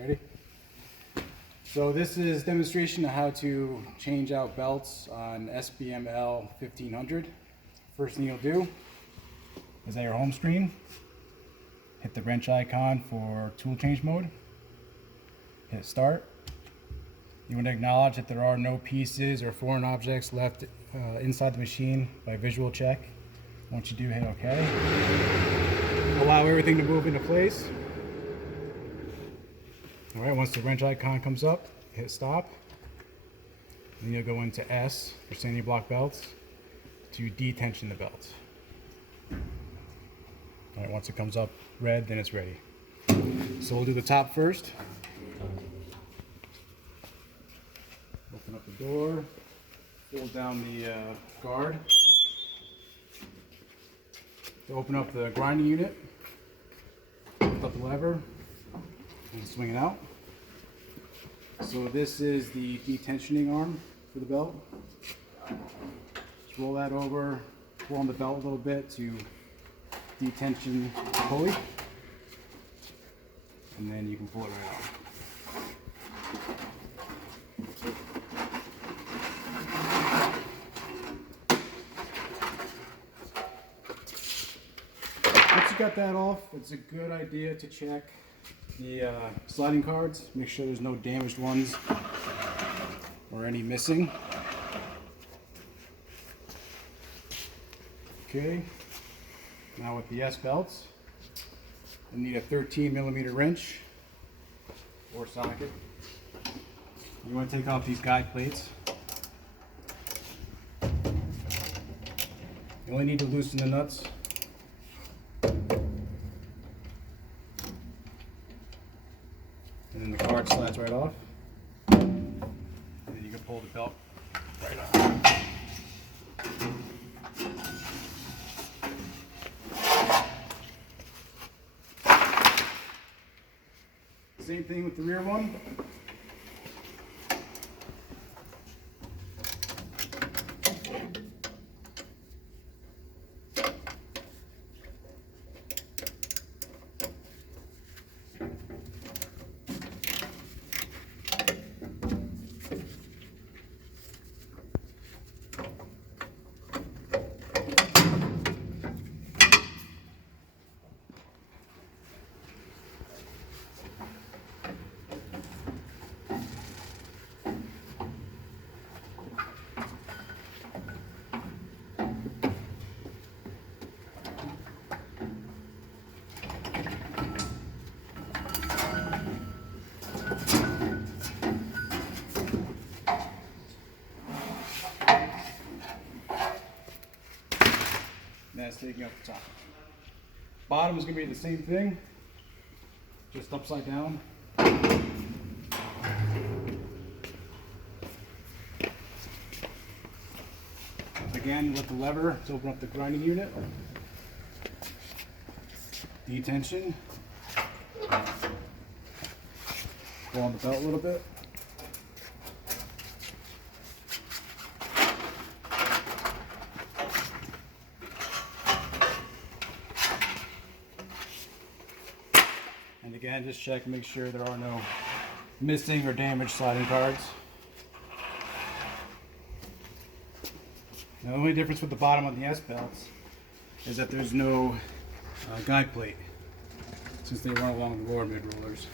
Ready? So this is demonstration of how to change out belts on SBM L1500. First thing you'll do is at your home screen, hit the wrench icon for tool change mode, hit start. You want to acknowledge that there are no pieces or foreign objects left inside the machine by visual check. Once you do, hit OK. Allow everything to move into place. Alright, once the wrench icon comes up, hit stop. Then you'll go into S for standing block belts to detension the belts. Alright, once it comes up red, then it's ready. So we'll do the top first. Open up the door, pull down the guard. To open up the grinding unit, lift up the lever and swing it out. So this is the detensioning arm for the belt. Just roll that over, pull on the belt a little bit to detension the pulley, and then you can pull it right out. Once you got that off, it's a good idea to check the sliding cards, make sure there's no damaged ones or any missing. Okay, now with the S belts, you need a 13mm wrench or socket. You want to take off these guide plates. You only need to loosen the nuts. And then the card slides right off. And then you can pull the belt right off. Same thing with the rear one. That's taking up the top. Bottom is going to be the same thing, just upside down. Again, lift the lever to open up the grinding unit. Detention. Pull on the belt a little bit. And again, just check and make sure there are no missing or damaged sliding cards. Now, the only difference with the bottom on the S belts is that there's no guide plate, since they run along the lower mid rollers.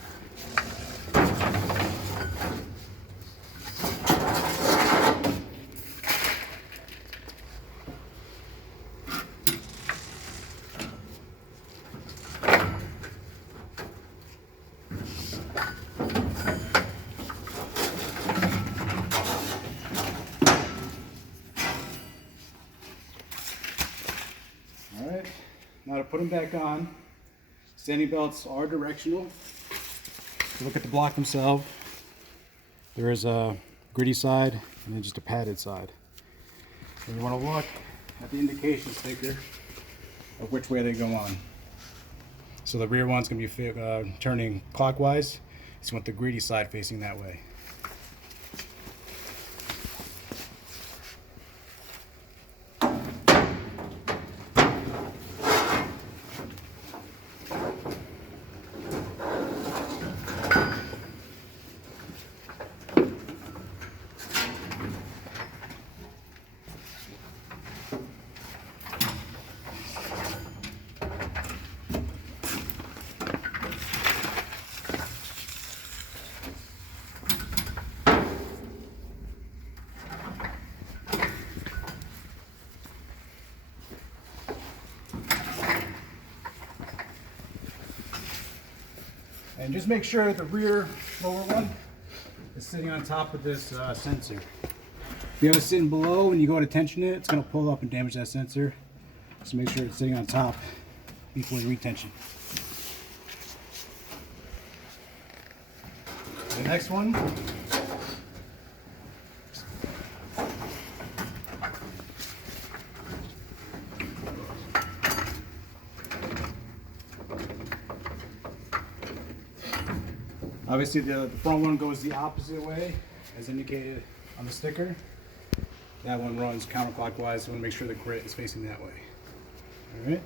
Alright, now to put them back on, standing belts are directional. If you look at the block themselves, there is a gritty side and then just a padded side. And you want to look at the indication sticker of which way they go on. So the rear one's going to be turning clockwise, so you want the gritty side facing that way. And just make sure the rear lower one is sitting on top of this sensor. If you have it sitting below and you go to tension it, it's going to pull up and damage that sensor. So make sure it's sitting on top before you retension. The next one, obviously the front one goes the opposite way as indicated on the sticker. That one runs counterclockwise, so we want to make sure the grit is facing that way. All right.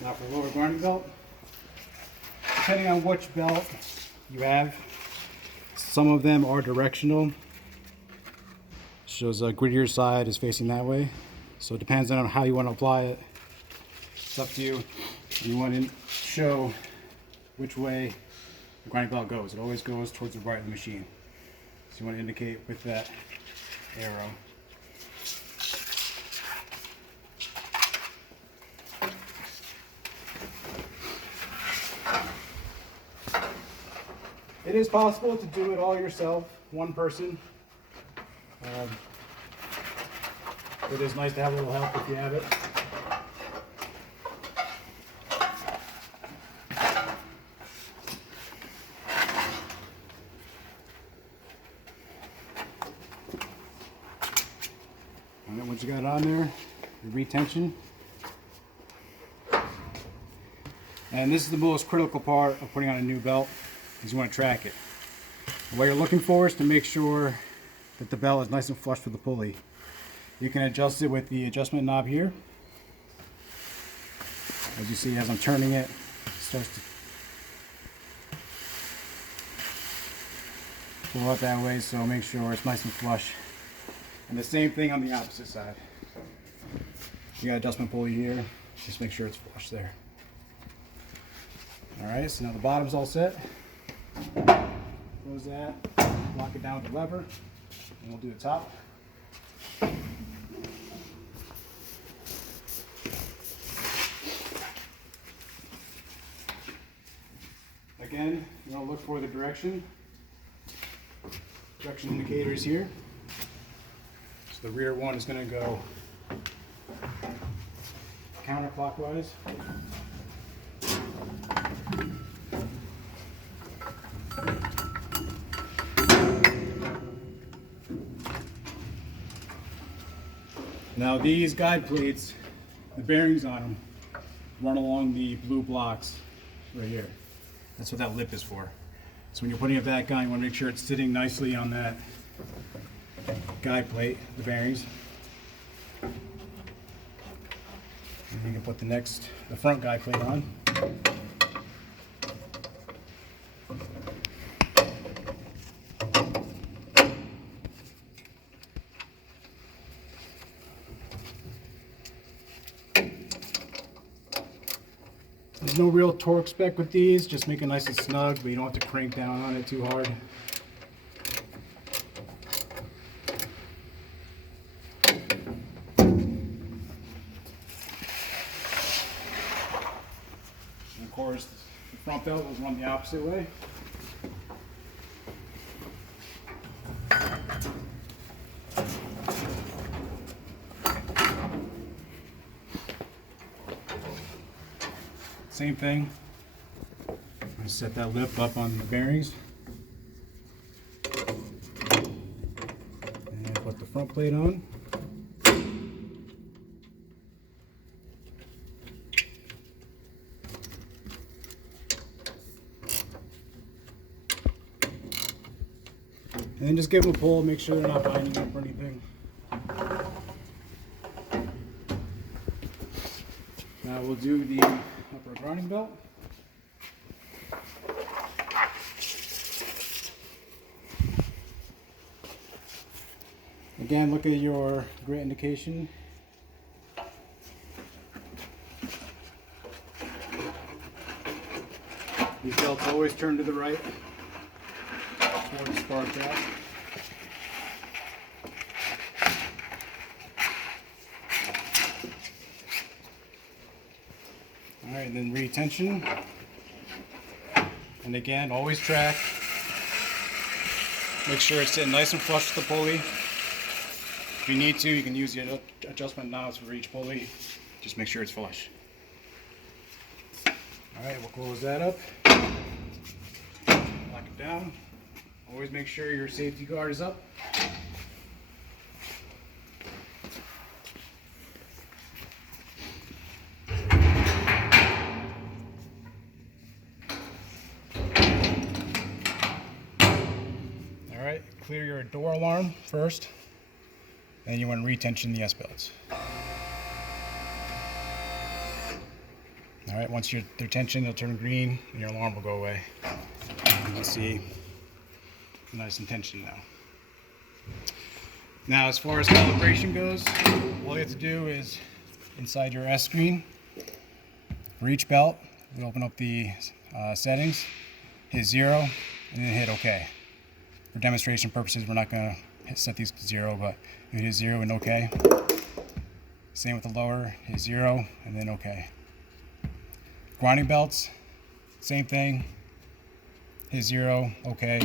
Now for the lower grinding belt, depending on which belt you have, some of them are directional. Shows a grittier side is facing that way. So it depends on how you want to apply it. It's up to you. You want to show which way the grinding belt goes. It always goes towards the right of the machine. So you want to indicate with that arrow. It is possible to do it all yourself, one person. It is nice to have a little help if you have it. And then once you got it on there, the retention. And this is the most critical part of putting on a new belt, is you want to track it. And what you're looking for is to make sure that the belt is nice and flush with the pulley. You can adjust it with the adjustment knob here. As you see, as I'm turning it, it starts to pull out that way, so make sure it's nice and flush. And the same thing on the opposite side. You got adjustment pulley here, just make sure it's flush there. Alright, so now the bottom's all set. Close that, lock it down with the lever, and we'll do the top. Again, you want to look for the direction. Direction indicator is here. So the rear one is going to go counterclockwise. Now these guide plates, the bearings on them, run along the blue blocks right here. That's what that lip is for. So when you're putting it back on, you want to make sure it's sitting nicely on that guide plate, the bearings. And you can put the front guide plate on. There's no real torque spec with these, just make it nice and snug, but you don't have to crank down on it too hard. And of course, the front belt will run the opposite way. Same thing. I set that lip up on the bearings. And put the front plate on. And then just give them a pull, make sure they're not binding up or anything. Now we'll do the upper grinding belt. Again, look at your grit indication. These belts always turn to the right towards the spark gap. All right, and then retension. And again, always track. Make sure it's sitting nice and flush with the pulley. If you need to, you can use the adjustment knobs for each pulley. Just make sure it's flush. All right, we'll close that up. Lock it down. Always make sure your safety guard is up. All right, clear your door alarm first. Then you want to retension the S-belts. All right, once they're tensioned, they'll turn green and your alarm will go away. You can see nice and tensioned now. Now, as far as calibration goes, all you have to do is inside your S screen, for each belt, we open up the settings, hit 0, and then hit OK. For demonstration purposes, we're not going to set these to 0, but you hit 0 and OK. Same with the lower, hit 0 and then OK. Grounding belts, same thing, hit 0, OK,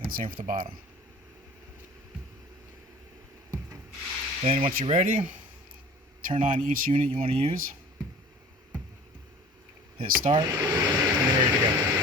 and same for the bottom. Then once you're ready, turn on each unit you want to use, hit start, and you're ready to go.